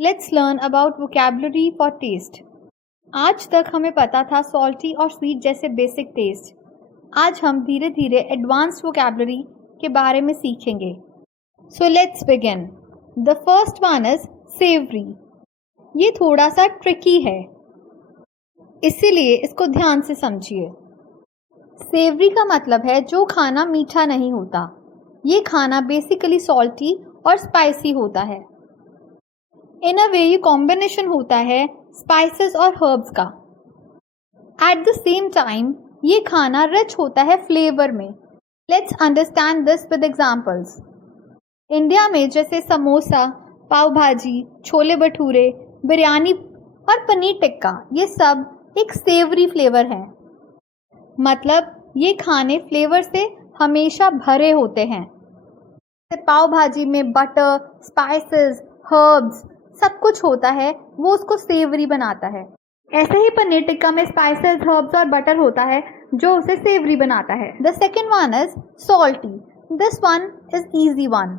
Let's learn about vocabulary for taste. आज तक हमें पता था सॉल्टी और स्वीट जैसे बेसिक टेस्ट। आज हम धीरे धीरे एडवांस्ड वोकैबुलरी के बारे में सीखेंगे। So let's begin. The first one is savoury. ये थोड़ा सा ट्रिकी है, इसीलिए इसको ध्यान से समझिए। सेवरी का मतलब है जो खाना मीठा नहीं होता। ये खाना बेसिकली सॉल्टी और स्पाइसी होता है। इन अ वे ये कॉम्बिनेशन होता है स्पाइसेस और हर्ब्स का। एट द सेम टाइम ये खाना रिच होता है फ्लेवर में। Let's understand this with examples. India में जैसे समोसा, पाव भाजी, छोले भटूरे, बिरयानी और पनीर टिक्का, ये सब एक सेवरी फ्लेवर है। मतलब ये खाने फ्लेवर से हमेशा भरे होते हैं। पाव भाजी में बटर, स्पाइसेस, हर्ब्स सब कुछ होता है, वो उसको सेवरी बनाता है। ऐसे ही पनीर टिक्का में स्पाइसेस, हर्ब्स और बटर होता है जो उसे सेवरी बनाता है। The second one is salty. This one is easy one.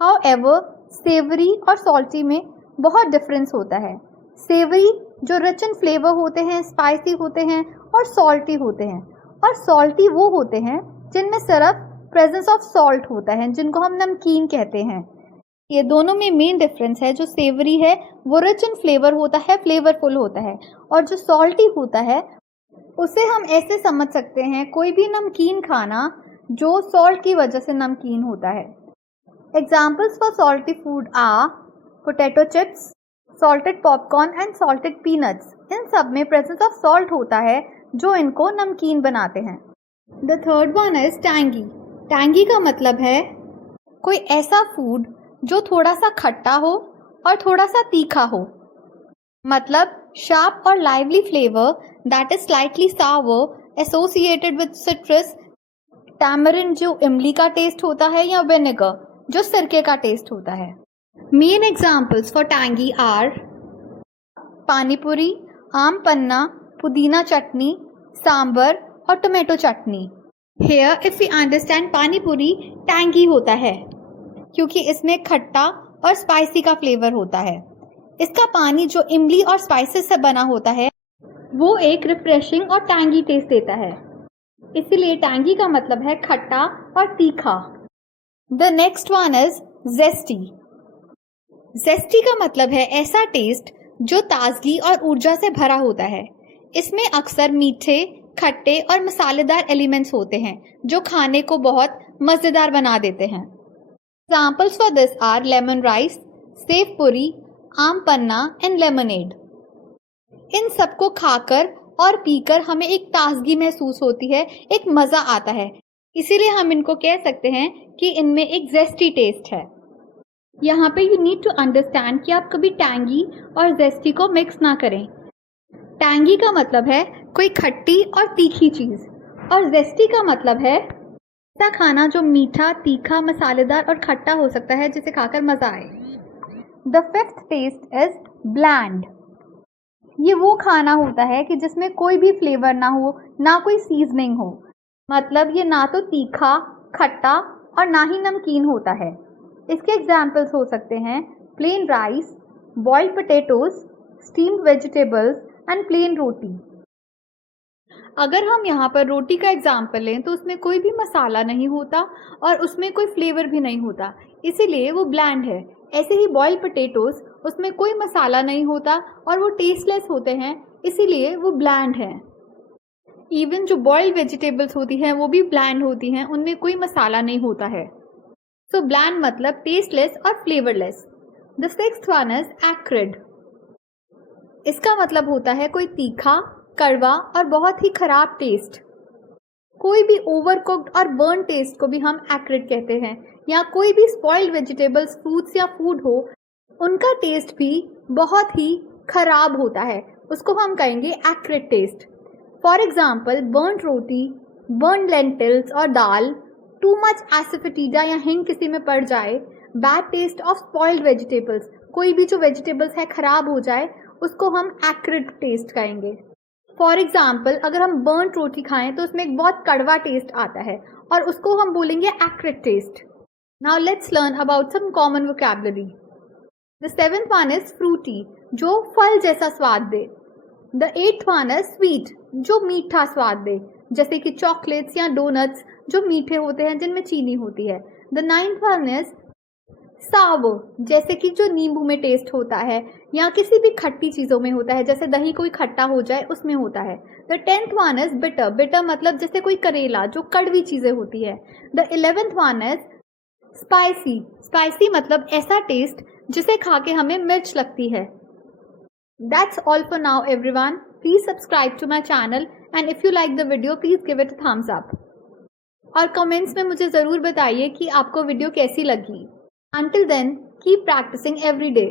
However savoury और सॉल्टी में बहुत डिफरेंस होता है। सेवरी जो रिच इन फ्लेवर होते हैं, स्पाइसी होते हैं और सॉल्टी होते हैं, और सॉल्टी वो होते हैं जिनमें सिर्फ प्रेजेंस ऑफ सॉल्ट होता है, जिनको हम नमकीन कहते हैं। ये दोनों में मेन डिफरेंस है। जो सेवरी है वो रिच इन फ्लेवर होता है, फ्लेवरफुल होता है, और जो सॉल्टी होता है उसे हम ऐसे समझ सकते हैं कोई भी नमकीन खाना जो सॉल्ट की वजह से नमकीन होता है। Examples for salty food are potato chips, salted popcorn and salted peanuts. इन सब में प्रेजेंस ऑफ सॉल्ट होता है जो इनको नमकीन बनाते हैं। The third one is tangy. Tangy का मतलब है कोई ऐसा फूड जो थोड़ा सा खट्टा हो और थोड़ा सा तीखा हो। मतलब शार्प और lively flavour that is slightly sour associated with citrus. Tamarind जो इमली का टेस्ट होता है, या विनेगर जो सिरके का टेस्ट होता है। Main examples for tangy are panipuri, aam panna, pudina chutney, sambar और tomato chutney. Here if we understand panipuri tangy होता है क्योंकि इसमें खट्टा और स्पाइसी का फ्लेवर होता है। इसका पानी जो इमली और स्पाइसेस से बना होता है वो एक रिफ्रेशिंग और टैंगी टेस्ट देता है, इसीलिए टैंगी का मतलब है खट्टा और तीखा। The next one is zesty. Zesty का मतलब है ऐसा टेस्ट जो ताजगी और ऊर्जा से भरा होता है। इसमें अक्सर मीठे, खट्टे और मसालेदार एलिमेंट्स होते हैं जो खाने को बहुत मज़ेदार बना देते हैं। Examples for this are lemon rice, sev puri, aam Panna and lemonade. इन सबको खाकर और पीकर हमें एक ताजगी महसूस होती है, एक मज़ा आता है, इसीलिए हम इनको कह सकते हैं कि इनमें एक जेस्टी टेस्ट है। यहाँ पे यू नीड टू अंडरस्टैंड कि आप कभी टैंगी और जेस्टी को मिक्स ना करें। टैंगी का मतलब है कोई खट्टी और तीखी चीज़, और जेस्टी का मतलब है ऐसा खाना जो मीठा, तीखा, मसालेदार और खट्टा हो सकता है जिसे खाकर मज़ा आए। The fifth taste is bland. ये वो खाना होता है कि जिसमें कोई भी फ्लेवर ना हो, ना कोई सीजनिंग हो। मतलब ये ना तो तीखा, खट्टा और ना ही नमकीन होता है। इसके एग्जाम्पल्स हो सकते हैं plain rice, boiled potatoes, steamed vegetables and plain roti. अगर हम यहाँ पर रोटी का एग्जाम्पल लें तो उसमें कोई भी मसाला नहीं होता और उसमें कोई फ्लेवर भी नहीं होता, इसीलिए वो ब्लैंड है। ऐसे ही बॉइल्ड पोटैटोज, उसमें कोई मसाला नहीं होता और वो टेस्टलेस होते हैं, इसीलिए वो ब्लैंड है। इवन जो बॉइल्ड वेजिटेबल्स होती हैं वो भी ब्लैंड होती हैं, उनमें कोई मसाला नहीं होता है। सो ब्लैंड मतलब टेस्टलेस और flavourless. The sixth one is acrid. इसका मतलब होता है कोई तीखा, कड़वा और बहुत ही खराब टेस्ट। कोई भी ओवरकुक्ड और बर्न टेस्ट को भी हम एक्रिड कहते हैं, या कोई भी स्पॉइल्ड वेजिटेबल्स, फ्रूट्स या फूड हो, उनका टेस्ट भी बहुत ही खराब होता है, उसको हम कहेंगे acrid taste. For example burn roti, burn lentils और दाल, टू मच एसिफिटीडा या हिंग किसी में पड़ जाए, bad taste of spoiled vegetables, कोई भी जो वेजिटेबल्स है खराब हो जाए, उसको हम एक्रिड टेस्ट कहेंगे। फॉर एग्जाम्पल अगर हम बर्न रोटी खाएं तो उसमें एक बहुत कड़वा टेस्ट आता है और उसको हम बोलेंगे acrid taste. Now let's learn about some common vocabulary. The seventh one is fruity, जो फल जैसा स्वाद दे। The eighth one is sweet, जो मीठा स्वाद दे, जैसे कि चॉकलेट्स या डोनट्स जो मीठे होते हैं जिनमें चीनी होती है। द नाइन्थ वन इज सावर, जैसे कि जो नींबू में टेस्ट होता है या किसी भी खट्टी चीज़ों में होता है, जैसे दही कोई खट्टा हो जाए उसमें होता है। The tenth one is bitter, bitter मतलब जैसे कोई करेला जो कड़वी चीज़ें होती है। The 11th one is spicy, spicy मतलब ऐसा टेस्ट जिसे खा के हमें मिर्च लगती है। That's all for now everyone. Please subscribe to my channel and if you like the video please give it a thumbs up. और कमेंट्स में मुझे ज़रूर बताइए कि आपको वीडियो कैसी लगी। Until then, keep practicing every day.